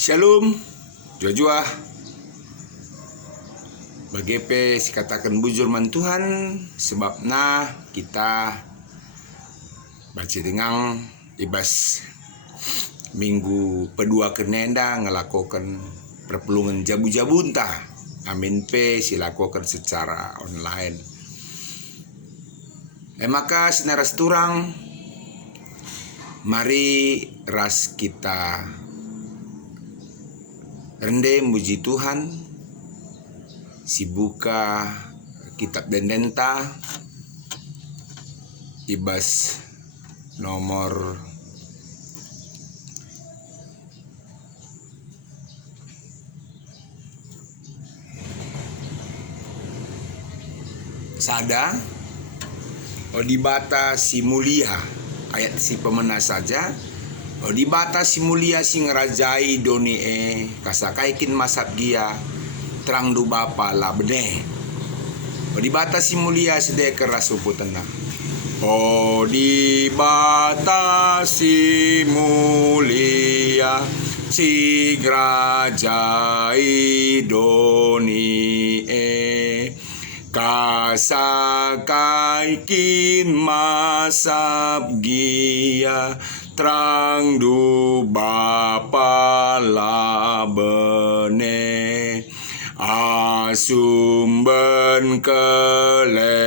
Shalom, jua-jua. Bagepe sikatakan bujur man Tuhan, sebabna kita baca dengang ibas minggu pedua kenenda ngelakukan perpelungan jabu-jabu entah. Amin pe silakukan secara online. Maka sinaras turang, mari ras kita rende muji Tuhan, si buka kitab Dendenta ibas nomor sada odibata si mulia ayat si pemena saja. Odibata si mulia si ngerajai doni kasakaikin masap dia terang du bapa la bene. Odibata si mulia sedek keras uputena. Odibata si mulia si ngerajai doni kasakaikin masap gia terang du bapa la bene asumben kelewat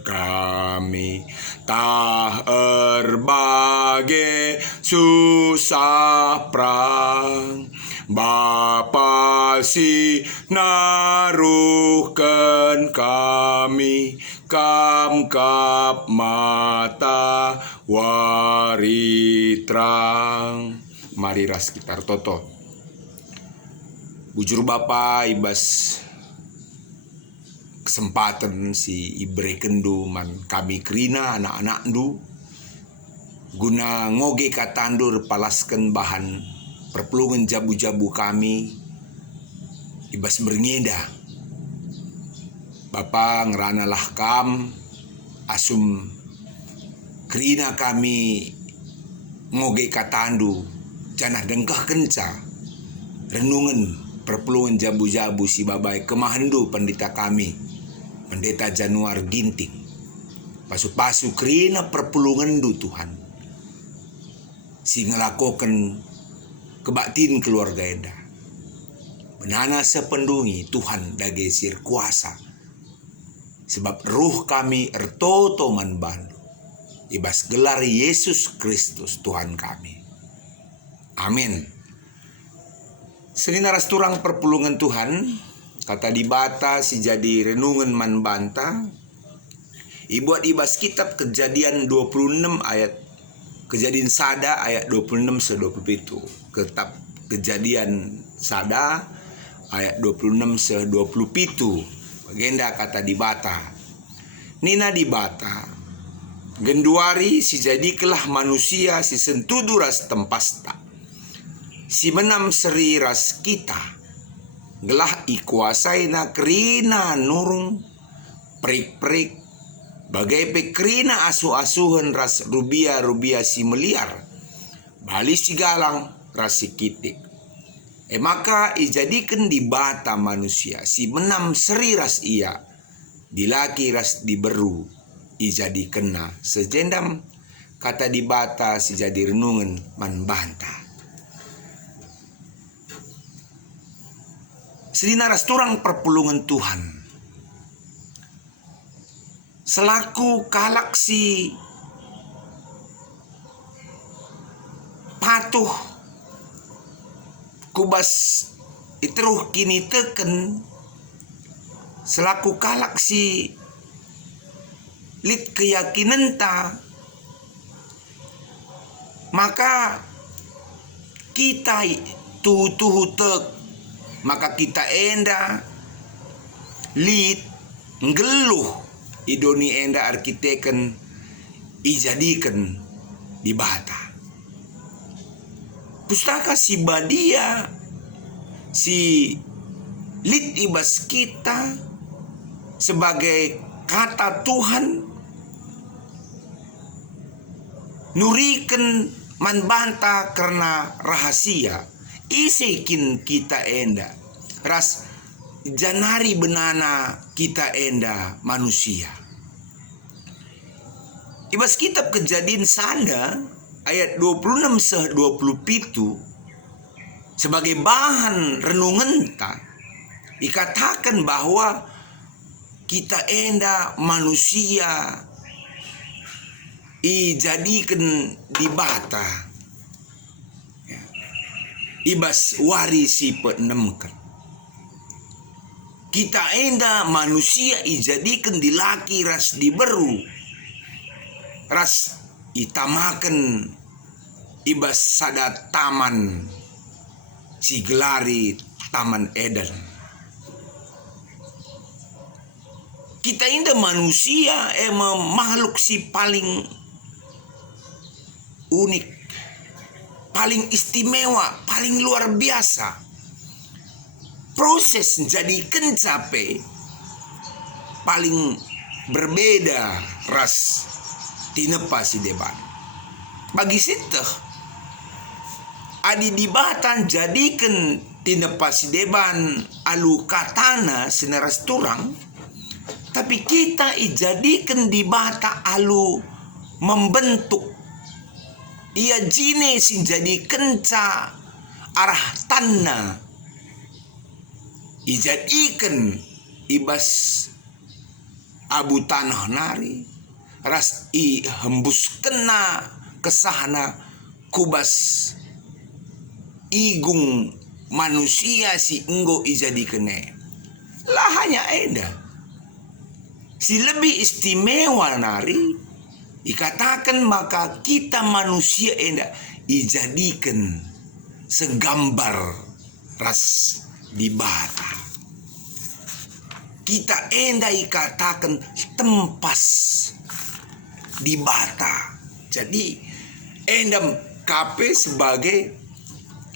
kami tah erbage susah prang Bapa si naruhkan kami kam kap mata wari terang. Mari ras kita toto. Bujur Bapa ibas kesempatan si ibre kendu man kami kerina anak-anak ndu guna ngoge katandur palaskan bahan perpelungan jabu-jabu kami ibas berngeda. Bapa ngeranalah kam asum kerina kami ngoge katandu janah dengkah kenca renungan perpelungan jabu-jabu si babai kemahendu pendeta kami pendeta Januar Ginting pasu-pasu kerina perpelungan du Tuhan si ngelakokan kebaktin keluarga enda benana sependungi Tuhan dagesir kuasa sebab ruh kami ertoto man bandu ibas gelar Yesus Kristus Tuhan kami. Amin. Selinaras turang perpulungan Tuhan kata dibata si jadi renungan man banta ibuat ibas kitab Kejadian 26 ayat Kejadian sada ayat 26-27. Kitab Kejadian sada ayat 26-27. Bagenda kata dibata. Nina dibata. Genduari si jadikelah manusia si sentudu ras tempasta. Si menam seri ras kita. Gelah ikuasai na kerina nurung perik-perik. Bagai pekrina asu-asuhan ras rubia-rubia si meliar. Bali si galang ras si kitik. Maka ijadikan dibata manusia. Si menam seri ras ia. Dilaki ras diberu. Ijadikan na sejendam. Kata dibata si jadi renungan man banta. Selina ras turang perpulungan Tuhan. Selaku galaksi patuh kubas itruh kini teken selaku galaksi lit keyakinan ta maka kita tuh tek maka kita enda lit ngeluh idoni enda arkiteken ijadikan dibata. Pustaka si badia si lit ibas kita sebagai kata Tuhan nuriken man banta karena rahasia isekin kita enda ras janari benana kita enda manusia. Ibas kitab Kejadian sana ayat 26 seh 27 sebagai bahan renungan ta dikatakan bahwa kita enda manusia dijadikan di bata ya. Ibas warisi penemkan kita enda manusia dijadikan di laki ras diberu ras itamakan ibas sada taman si gelari Taman Eden. Kita ini manusia makhluk si paling unik, paling istimewa, paling luar biasa. Proses jadi kencape paling berbeda ras tinepa si deban. Bagi situ adi dibatan jadikan tinepa si deban alu katana seneras turang, tapi kita ijadikan dibata alu membentuk ia jine si jadi kenca arah tanah ijadikan ibas abu tanah nari ras i hembus kena kesahana kubas igung manusia si enggo ijadi kene lah hanya eda si lebih istimewa nari dikatakan maka kita manusia eda ijadikan segambar ras di bata kita enda dikatakan tempas di bata. Jadi endam kape sebagai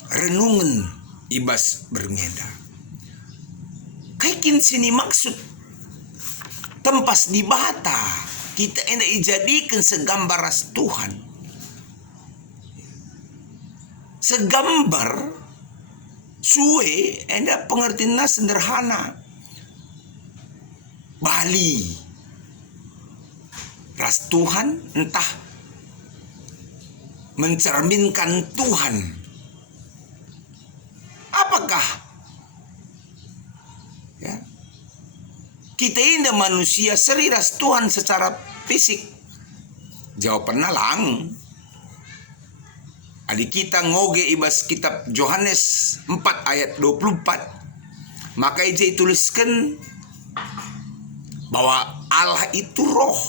renungan ibas berngeda. Kaikin sini maksud tempas di bata kita enda dijadikan segambar ras Tuhan. Segambar suwe enda pengertiannya sederhana. Bali ras Tuhan entah mencerminkan Tuhan. Apakah ya kita ini manusia seri ras Tuhan secara fisik? Jawabannya lang. Adik kita ngoge ibas kitab Yohanes 4 ayat 24. Maka ija tuliskan bahwa Allah itu roh.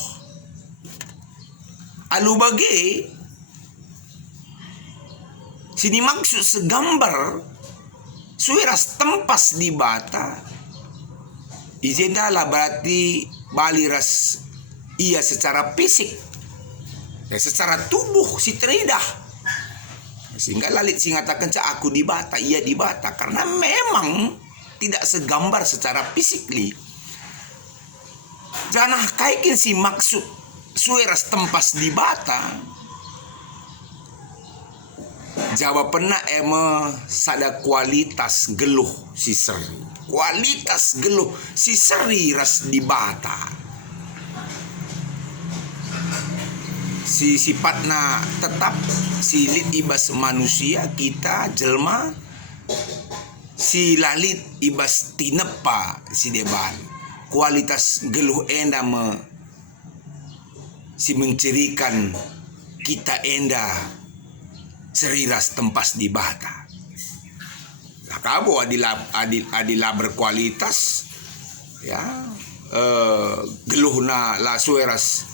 Alu bagi sini maksud segambar suiras tempas di bata ijendalah berarti baliras ia secara fisik ya secara tubuh si teridah sehingga lalit singatakan aku di bata ia di bata karena memang tidak segambar secara fisikly. Janah kaikin si maksud sueras tempas di bata jawabannya sada kualitas geluh si seri kualitas geluh si seri ras di bata si sifatna tetap si lit ibas manusia kita jelma si lalit ibas tinepa si deban kualitas geluh enda si mencirikan kita enda seriras tempas di bata. Lah kabo adila berkualitas ya geluhna la sueras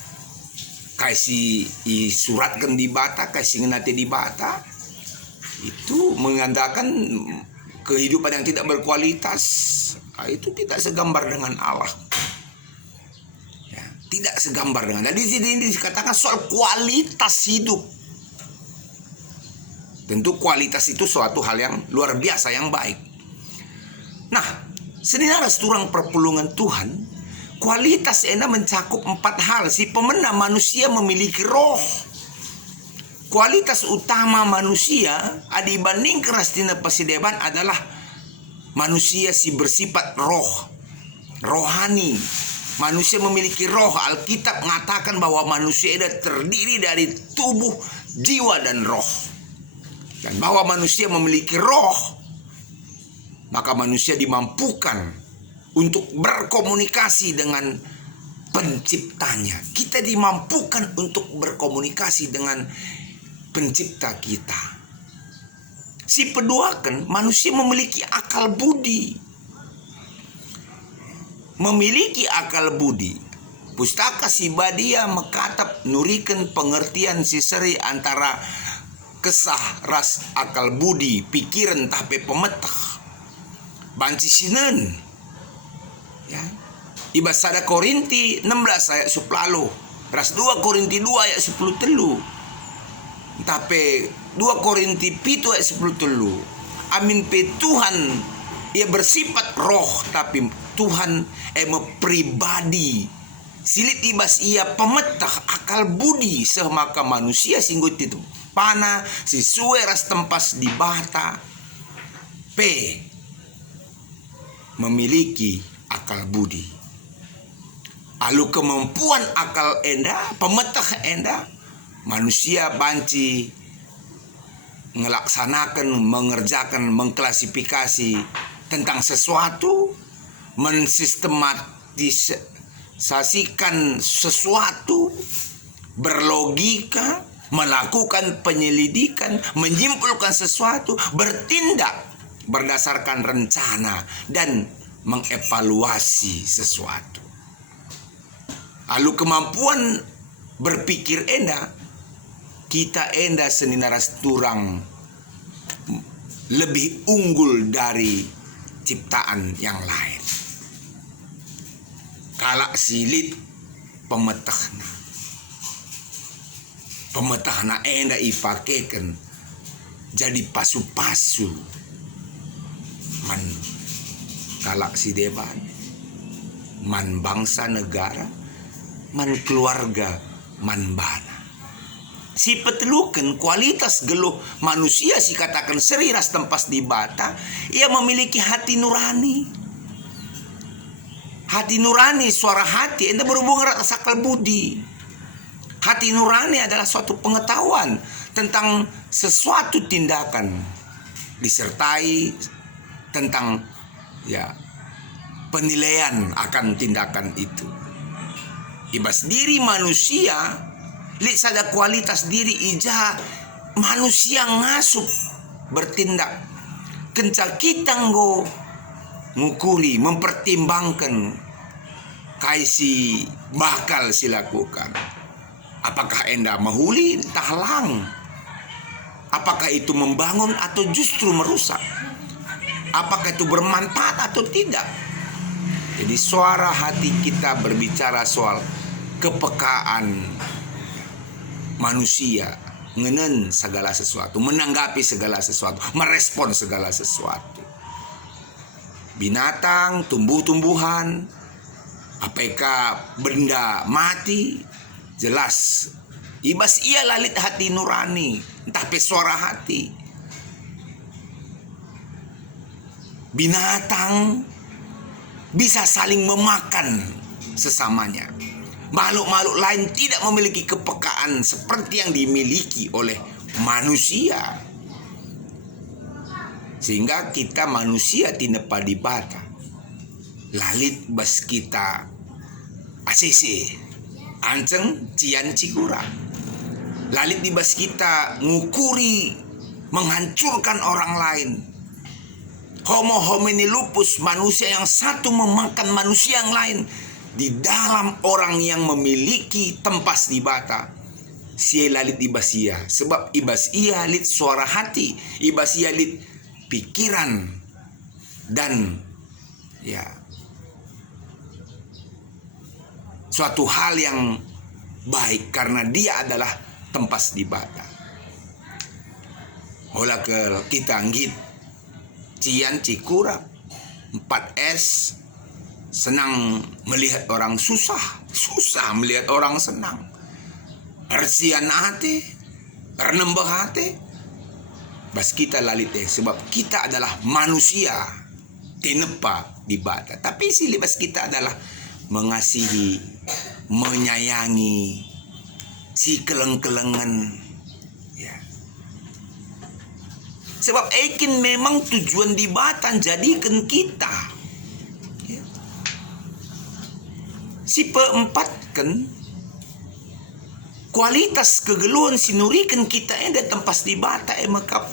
kaisi suratkan di bata kaisi ngenate di bata itu mengandalkan kehidupan yang tidak berkualitas. Itu tidak segambar dengan Allah. Ya, tidak segambar dengan. Jadi di sini dikatakan soal kualitas hidup. Tentu kualitas itu suatu hal yang luar biasa yang baik. Nah, seninaras turang perpulungan Tuhan, kualitas ena mencakup 4 hal. Si pemenang manusia memiliki roh. kualitas utama manusia dibanding kerastina pasideban adalah manusia si bersifat rohani. Manusia memiliki roh. Alkitab mengatakan bahwa manusia itu terdiri dari tubuh, jiwa, dan roh. Dan bahwa manusia memiliki roh, maka manusia dimampukan untuk berkomunikasi dengan penciptanya. Kita dimampukan untuk berkomunikasi dengan pencipta kita. Si peduakan, manusia memiliki akal budi. Memiliki akal budi. Pustaka si Badia mekatap nurikan pengertian si seri antara kesah ras akal budi pikiran tapi pemetah. Banci sinen. Ya. Ibasada Korinti 16 ayat 10. Ras 2 Korinti 2 ayat 10 telu. Tapi 2 Korinti 7 ayat 10 telu. Amin pe Tuhan ia bersifat roh tapi Tuhan pribadi. Silit ibas ia pemetah akal budi semaka manusia singgut itu pana sesuai ras tempas di bata P memiliki akal budi. Alu kemampuan akal enda pemetah enda manusia banci ngelaksanakan, mengerjakan, mengklasifikasi tentang sesuatu, mensistematisasikan sesuatu, berlogika, melakukan penyelidikan, menyimpulkan sesuatu, bertindak berdasarkan rencana dan mengevaluasi sesuatu. Lalu kemampuan berpikir enda, kita enda seninaras turang lebih unggul dari ciptaan yang lain. Kalak silit pemetahna enda ipakekan jadi pasu-pasu man kalak si deban man bangsa negara man keluarga man bana. Si petelukan kualitas geluh manusia si katakan seriras tempas di bata, ia memiliki hati nurani. Hati nurani, suara hati, itu berhubungan dengan akal budi. Hati nurani adalah suatu pengetahuan tentang sesuatu tindakan, disertai tentang penilaian akan tindakan itu. Ibas diri manusia lihat saja kualitas diri ija manusia ngasup bertindak kencak kita ngukuri mempertimbangkan kaisi bakal silakukan. Apakah enda mahuli tahlang, apakah itu membangun atau justru merusak, apakah itu bermanfaat atau tidak. Jadi suara hati kita berbicara soal kepekaan manusia ngenen segala sesuatu, menanggapi segala sesuatu, merespon segala sesuatu. Binatang, tumbuh-tumbuhan, apakah benda mati, jelas ibas ia lalit hati nurani, tapi suara hati. Binatang bisa saling memakan sesamanya. Makhluk-makhluk lain tidak memiliki kepekaan seperti yang dimiliki oleh manusia. Sehingga kita manusia tinepa di bata. Lalit bas kita ACC. Anceng cian cikura. Lalit di bas kita ngukuri menghancurkan orang lain. Homo homini lupus, manusia yang satu memakan manusia yang lain. Di dalam orang yang memiliki tempas di bata, sia lalit ibas ia. Sebab ibas ia lit suara hati, ibas ia lit pikiran dan suatu hal yang baik karena dia adalah tempas di bata. Olah ke kita nggit cian cikura 4S senang melihat orang susah melihat orang senang. Arsian ate Renembah hati. Bas kita lalit sebab kita adalah manusia. Tinepa di bata. Tapi silibas kita adalah mengasihi, menyayangi, si keleng-kelengan. Ya. Sebab ekin memang tujuan di batan jadikan kita. Ya. Si keempat kan kualitas kegeluhan sinurikan kita ada tempas di bata maka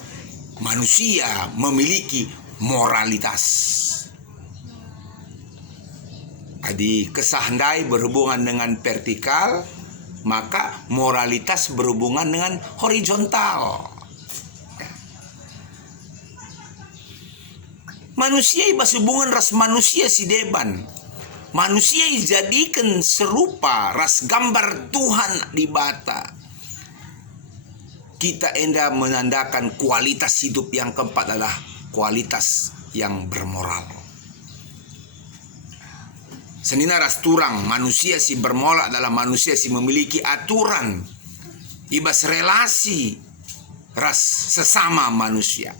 manusia memiliki moralitas. Adi kesahandai berhubungan dengan vertikal, maka moralitas berhubungan dengan horizontal. Manusia ibas hubungan ras manusia si deban. Manusia dijadikan serupa ras gambar Tuhan di bata. Kita enda menandakan kualitas hidup yang keempat adalah kualitas yang bermoral. Senina ras turang manusia si bermoral adalah manusia si memiliki aturan. Ibas relasi ras sesama manusia.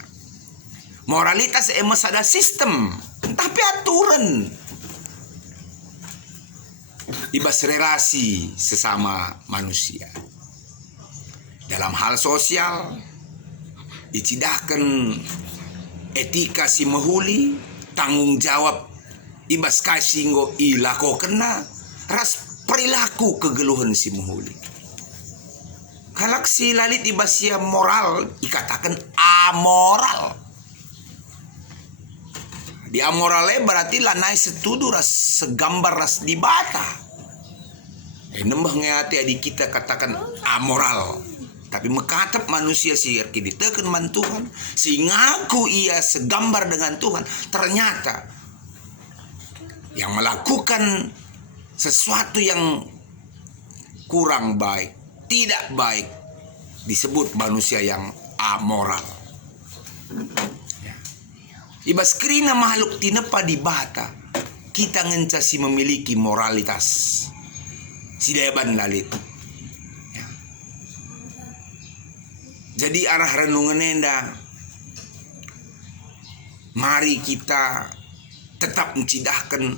Moralitas emas ada sistem, tapi aturan. Ibas relasi sesama manusia. Dalam hal sosial, dicidahkan etika si mehuli, tanggung jawab ibas kasih ngo ilako kena, ras perilaku kegeluhan si mehuli. Kalak si lalit ibas sia moral, dikatakan amoral. Di amoralnya berarti lanai setudu ras segambar ras di bata. Nembah ngati adik kita katakan amoral. Tapi mekatap manusia si ditekan man Tuhan. Si ngaku ia segambar dengan Tuhan. Ternyata yang melakukan sesuatu yang kurang baik, tidak baik, disebut manusia yang amoral. Ibas kerina makhluk tinepa di bata, kita ngencasi memiliki moralitas. Si deban lalit. Ya. Jadi arah renungan enda, mari kita tetap mencidahkan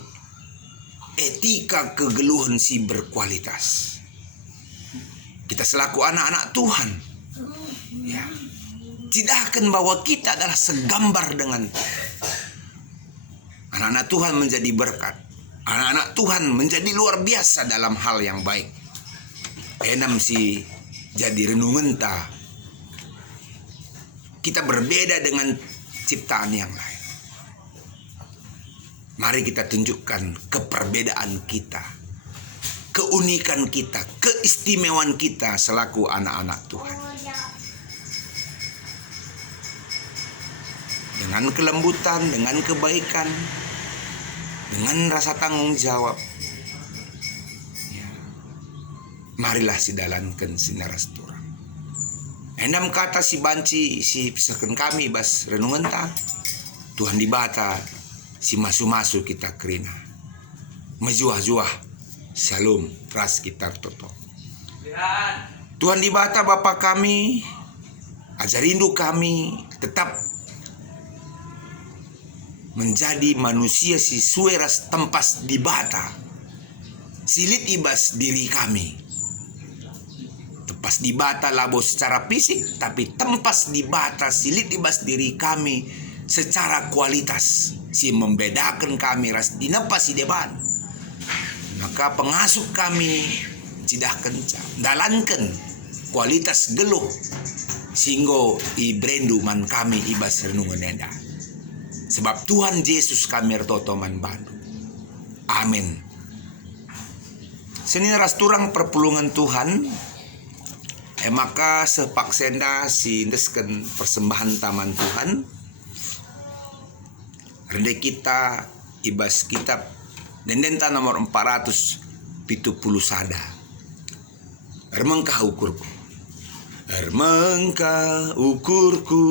etika kegeluhan si berkualitas. Kita selaku anak-anak Tuhan, ya, cidahkan bahwa kita adalah segambar dengan anak-anak Tuhan menjadi berkat. Anak-anak Tuhan menjadi luar biasa dalam hal yang baik. Enam si jadi renungan ta. Kita berbeda dengan ciptaan yang lain. Mari kita tunjukkan keperbedaan kita, keunikan kita, keistimewaan kita selaku anak-anak Tuhan. Dengan kelembutan, dengan kebaikan, dengan rasa tanggung jawab, ya, marilah sidalankan sinaras turang. Endam kata si banci si pisakan kami bas renungan ta Tuhan di bata si masu-masu kita kerina mejuah-juah shalom ras kita toto. Tuhan di bata Bapa kami, ajar rindu kami tetap menjadi manusia si sueras tempas di bata. Silit ibas diri kami. Tempas di bata labo secara fisik, tapi tempas di bata silit ibas diri kami secara kualitas. Si membedakan kami ras dinepas si deban. Maka pengasuh kami cidahkan dalankan kualitas geluh singgo i brendu man kami ibas renungan enda. Sebab Tuhan Yesus kami ertotoman bandu. Amin. Seni ras turang perpulungan Tuhan. Maka sepak senda si desken persembahan taman Tuhan. Rende kita ibas kitab dendenta nomor 470 sada. Ermengkah ukurku. Ermengkah ukurku.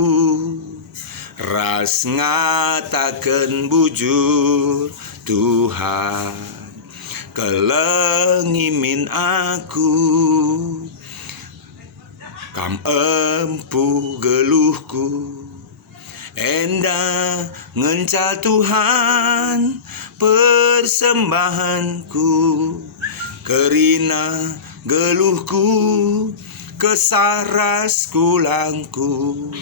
Ras ngatakan bujur Tuhan kelengimin aku kam empu geluhku, enda ngencal Tuhan persembahanku, kerina geluhku kesaras kulangku,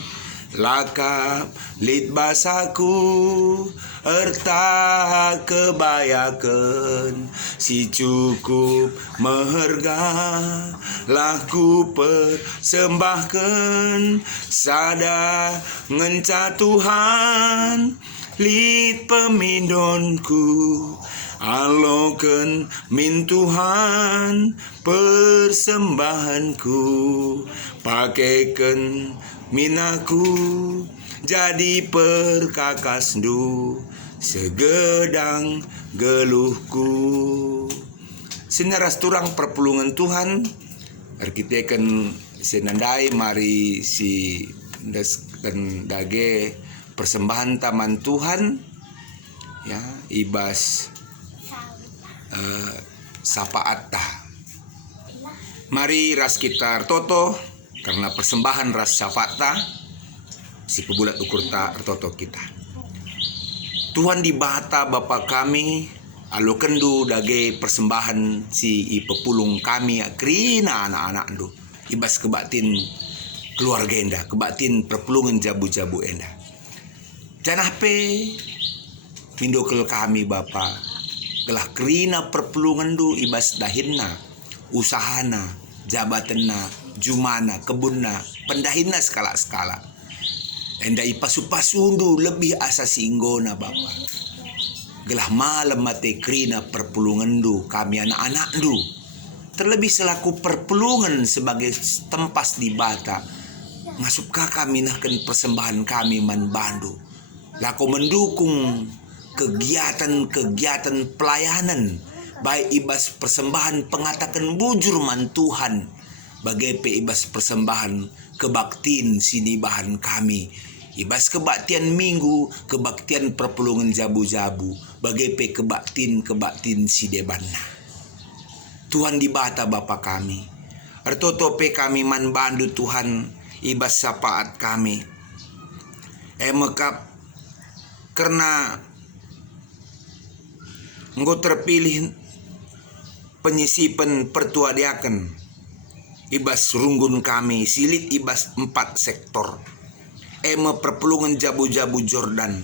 lakap lit basaku erta kebayakan, si cukup meherga laku persembahkan, sada ngenca Tuhan lit pemindonku, aloken min Tuhan persembahanku, pakaikan minaku jadi perkakas du segedang geluhku. Seneras turang perpulungan Tuhan arkiteken senandai mari si desken dage persembahan taman Tuhan ya ibas sapaat tah. Mari ras kita toto karena persembahan ras syafaat si pebulat ukur ta toto kita. Tuhan di bata Bapa kami alo kendu dage persembahan si ipepulung kami krina anak-anak ndu ibas kebatin keluarga enda, kebatin perpulungan jabu-jabu enda. Janah pe mindokel kami Bapa gelah krina perpulungan du ibas dahinna, usahana, jabatanna, jumana, kebunna, pendahina skala-skala. Enda ipasu-pasundu lebih asa singgona Bapa. Gelah malam mate krina perpulungan du kami anak-anak du. Terlebih selaku perpulungan sebagai tempas di bata. Ngasup kami nahkan persembahan kami man bandu. Lako mendukung kegiatan-kegiatan pelayanan baik ibas persembahan pengatakan bujur man Tuhan bagai pe ibas persembahan kebaktiin sinibahan kami ibas kebaktian minggu kebaktian perpulungan jabu-jabu bagai pe kebaktin si debanna. Tuhan di bata Bapa kami ertoto pe kami man bandu Tuhan ibas sapaat kami emekap karena engkau terpilih penyisipan pertuadiakan ibas runggun kami silit ibas 4 sektor eme perpulungan jabu-jabu Jordan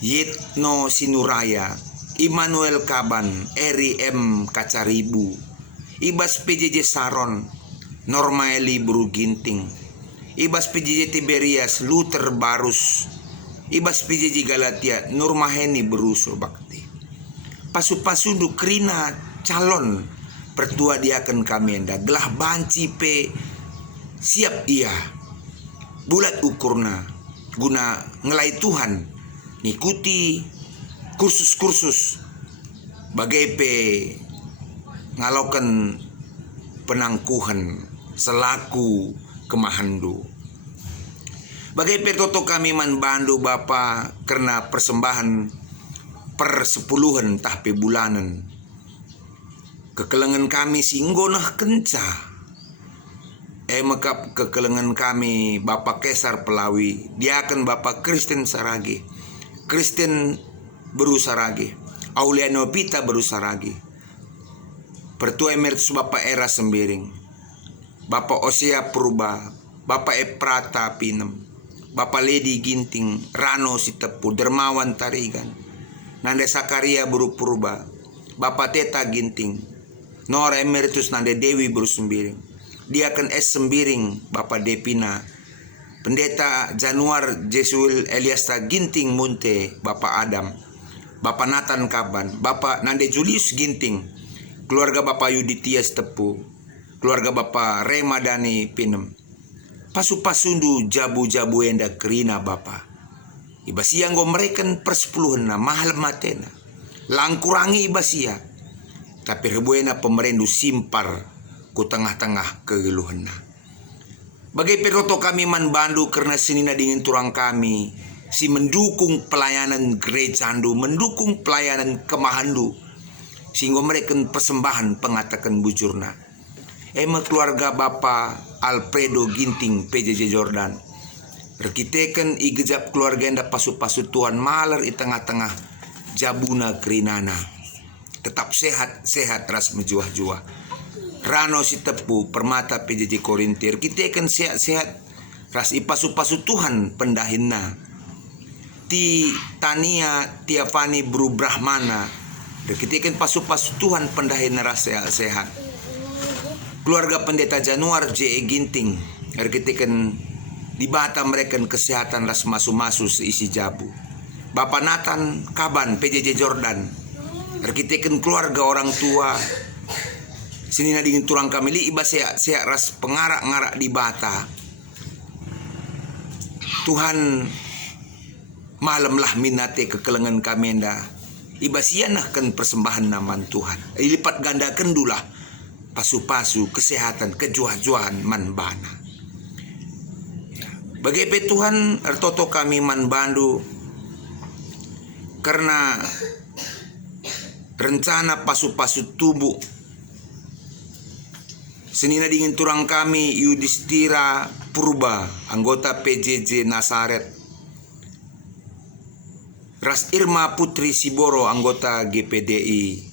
Yitno Sinuraya Immanuel Kaban Eri M Kacaribu ibas PJJ Saron Norma Eli Buru Ginting ibas PJJ Tiberias Luther Barus ibas PJJ Galatia Nurmaheni Berusul Bakti pasu-pasundu krina calon pertua diakan kami enda gelah banci pe siap ia bulat ukurna guna ngelai Tuhan ngikuti kursus-kursus bagai pe ngalokan penangkuhan selaku kemahandu bagai pe toto kami man bandu Bapa karena persembahan persepuluhan tahpe bulanan kekelengan kami singgonah kenca mekap kekelengan kami Bapak Kesar Pelawi dia akan Bapak Kristen Saragi Kristen Berusaragi Auliano Pita Berusaragi Pertua Emeritus Bapak Era Sembiring Bapak Osea Purba Bapak Eprata Pinem Bapak Lady Ginting Rano Sitepu Dermawan Tarigan Nande Sakaria Buru Purba Bapak Teta Ginting Nora Emeritus Nande Dewi Buru Sembiring dia akan S Sembiring Bapak Depina Pendeta Januar Jesuil Eliasta Ginting Munte Bapak Adam Bapak Nathan Kaban Bapak Nande Julius Ginting keluarga Bapak Yuditias Tepu keluarga Bapak Remadani Pinem pasu-pasundu jabu-jabu enda kerina Bapak ibasia ngo mereken persepuluhan na mahal matena langkurangi ibasia tapi rebuena pemerendu simpar ku tengah-tengah kegeluhan na bagai peroto kami man bandu karena senina dingin turang kami si mendukung pelayanan gereja andu mendukung pelayanan kemahandu sehingga mereka persembahan pengatakan bujurna keluarga Bapa Alfredo Ginting PJJ Jordan. Rekiteken igejap keluarga enda pasu-pasu Tuhan maler i tengah-tengah jabuna kerinana. Tetap sehat ras menjuah-juah. Rano si tepu permata PJJ Korintir. Kiteken sehat-sehat ras i pasu-pasu Tuhan pendahinna. Ti Tania Tiafani Bru Brahmana. Rekiteken pasu-pasu Tuhan pendahinna ras sehat. Keluarga Pendeta Januar J.E. Ginting. Rekiteken di bata mereka kesehatan ras masu-masu seisi jabu. Bapak Nathan Kaban PJJ Jordan. Rekiteken keluarga orang tua. Sinina dingin turang kami li iba sehat ras pengarak-ngarak di bata. Tuhan malamlah minate kekelengan kami enda. Iba sianahkan persembahan naman Tuhan. Ilipat gandakan dulah pasu-pasu kesehatan kejuah-juahan man bana. Bagaimana Tuhan ertoto kami man bandu karena rencana pasu-pasu tubuh senina dingin turang kami Yudhistira Purba anggota PJJ Nasaret, Ras Irma Putri Siboro anggota GPDI.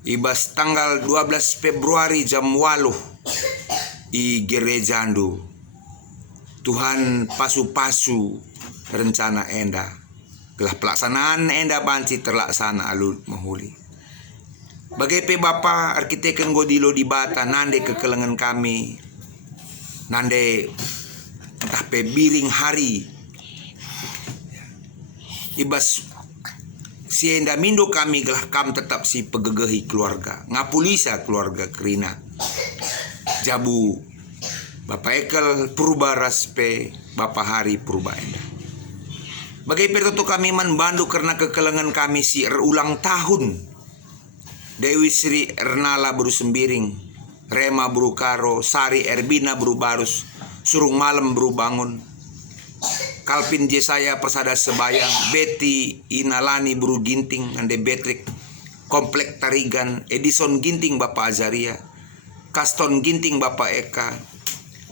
Ibas tanggal 12 Februari jam 8 i Gerejandu. Tuhan pasu-pasu rencana enda. Gelah pelaksanaan enda banci terlaksana alut mahuli. Bagai Bapa arkiteken godilo di bata nande kekelengan kami. Nande entah biring hari. Ibas sienda mindo kami gelah kam tetap si pegegehi keluarga. Ngapulisa keluarga kerina. Jabu Bapak Ekel Purba Raspe Bapak Hari Purba enda. Bagai pertoto kami man bandu karena kekelengan kami si ulang tahun. Dewi Sri Ernala Bru Sembiring, Rema Bru Karo, Sari Erbina Bru Barus, Surung Malam Bru Bangun, Kalpin Jesaya Persada Sebayang, Betty Inalani Bru Ginting, Ande Betrik, Komplek Tarigan, Edison Ginting Bapak Azaria, Kaston Ginting Bapak Eka,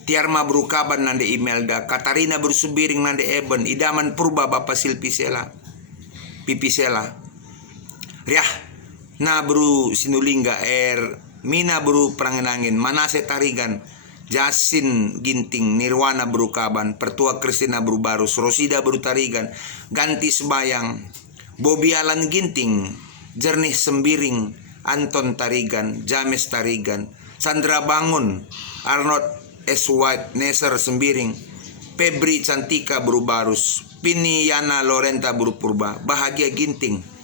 Tiarma Bru Kaban Nande Imelda, Katarina Bru Sembiring Nande Eben, Idaman Purba Bapak Silpisela, Pipisela, Riah Na Bru Sinulingga Mina Bru Prangenangin, Manase Tarigan, Jasin Ginting, Nirwana Bru Kaban, Pertua Kristina Bru Barus, Rosida Bru Tarigan, Ganti Sebayang, Bobi Alan Ginting, Jernih Sembiring, Anton Tarigan, James Tarigan, Sandra Bangun, Arnold S. White, Neser Sembiring, Febri Cantika Bru Barus, Pini Yana Lorenta Bru Purba, Bahagia Ginting.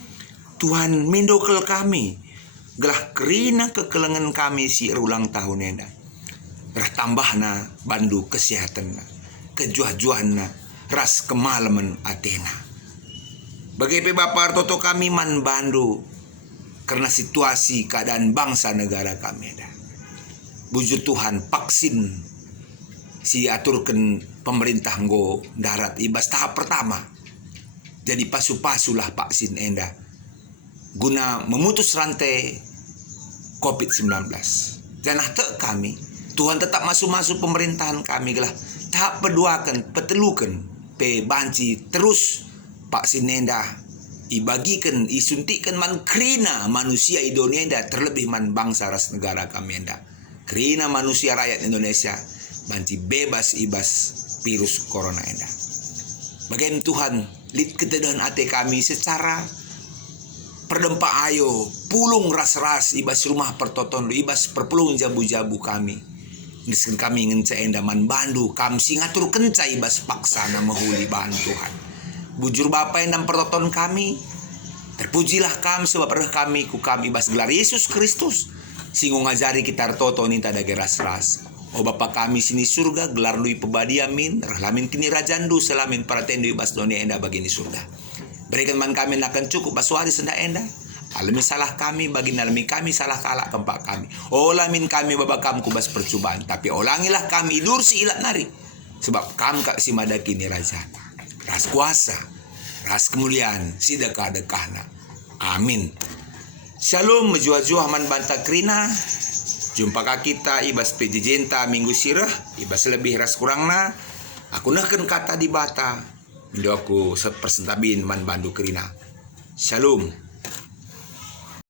Tuhan mindokel kami, gelah kerina kekelengan kami si ulang tahun enda. Rah tambahna bandu kesehatan, kejuah-juahna, ras kemalaman Athena. Bagaimana Bapak Artoto kami man bandu karena situasi keadaan bangsa negara kami enda. Bujur Tuhan vaksin si aturkan pemerintah nggo darat ibas tahap pertama. Jadi pasu-pasulah vaksin enda guna memutus rantai COVID-19. Janah tek kami, Tuhan tetap masuk pemerintahan kami gelah tahap peduakan, petelukan, pe banci terus vaksin enda ibagikan, isuntikan man kerina manusia Indonesia terlebih man bangsa ras negara kami enda. Kerina manusia rakyat Indonesia banci bebas ibas virus corona enda. Bagaimana Tuhan lid ketedahan ate kami secara perdempa ayo pulung ras-ras ibas rumah pertoton ibas perpulung jabu-jabu kami. Nisken kami ingin caendaman bandu kam singatur kenca ibas paksana mahuli bahan Tuhan. Bujur Bapa endam pertoton kami. Terpujilah kami sebab pernah kami ku kami ibas gelar Yesus Kristus. Singo ngajari kita artoto ninta dage ras-ras. O Bapa kami sini surga gelar lui pebadi amin. Rahlamin kini rajandu selamin para tendu ibas dunia enda bagini surga. Berikan man kami akan cukup basuari senda enda. Alami salah kami bagi nalami kami salah kalak kempak kami. Olamin kami babak kam kubas percubaan. Tapi olangilah kami idur si ilat nari. Sebab kam kak si madakini raja. Ras kuasa, ras kemuliaan, sidekah-dekahna. Amin. Shalom menjuah-juah man banta krina. Jumpa kita ibas pejejenta minggu sirah, ibas lebih ras kurangna. Aku nahkan kata di bata. Indo aku persentabin man bandu kerina. Shalom.